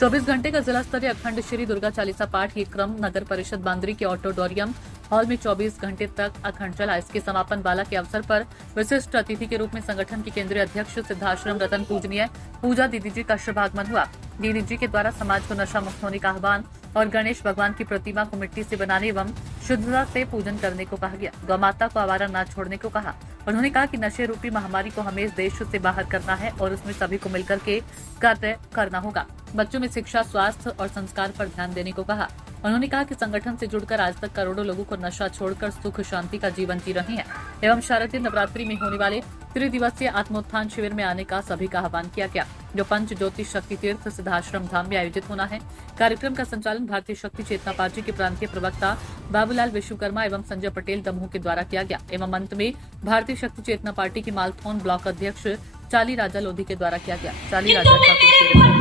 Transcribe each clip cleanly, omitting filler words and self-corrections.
24 घंटे का जिला स्तरीय अखंड श्री दुर्गा चालीसा पाठ ये क्रम नगर परिषद बांद्री के ऑडिटोरियम हॉल में 24 घंटे तक अखंड चला। इसके समापन बाला के अवसर पर विशिष्ट अतिथि के रूप में संगठन के केंद्रीय अध्यक्ष सिद्धाश्रम रतन पूजनीय पूजा दीदी जी का शुभागमन हुआ। दीदी जी के द्वारा समाज को नशा मुक्त होने का आह्वान और गणेश भगवान की प्रतिमा को मिट्टी से बनाने एवं शुद्धता से पूजन करने को कहा गया। गौ माता को आवारा न छोड़ने को कहा। उन्होंने कहा कि नशे रूपी महामारी को हमें इस देश से बाहर करना है और उसमें सभी को मिलकर के कार्य करना होगा। बच्चों में शिक्षा, स्वास्थ्य और संस्कार पर ध्यान देने को कहा। उन्होंने कहा कि संगठन से जुड़कर आज तक करोड़ों लोगों को नशा छोड़कर सुख शांति का जीवन जी रहे हैं एवं शारदीय नवरात्रि में होने वाले त्रिदिवसीय आत्मोत्थान शिविर में आने का सभी का आह्वान किया गया, जो पंच ज्योति शक्ति तीर्थ सिद्धाश्रम धाम में आयोजित होना है। कार्यक्रम का संचालन भारतीय शक्ति चेतना पार्टी के प्रांतीय प्रवक्ता बाबूलाल विश्वकर्मा एवं संजय पटेल दमोह के द्वारा किया गया एवं अंत में भारतीय शक्ति चेतना पार्टी के मालथौन ब्लॉक अध्यक्ष चाली राजा लोधी के द्वारा किया गया। चाली राजा ठाकुर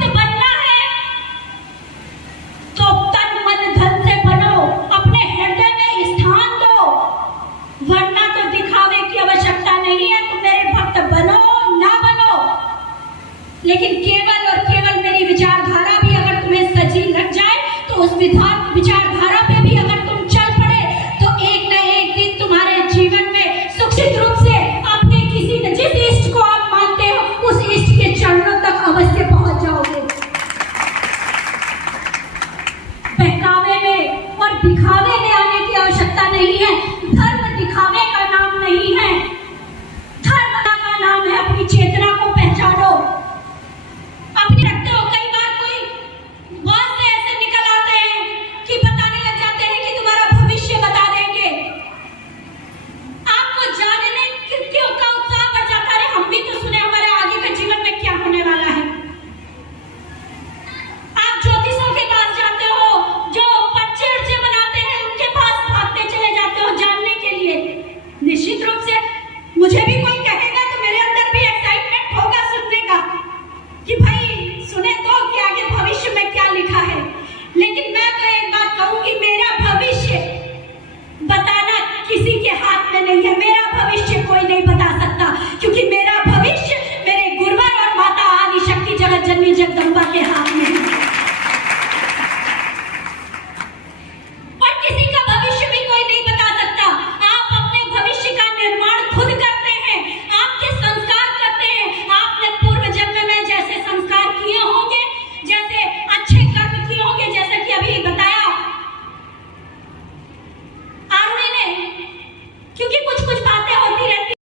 तो तन मन धन से बनो, अपने हृदय में स्थान दो, वरना तो दिखावे की आवश्यकता नहीं है। तुम मेरे भक्त बनो ना बनो, लेकिन केवल और केवल मेरी विचारधारा भी अगर तुम्हें सजी लग जाए तो उस विधान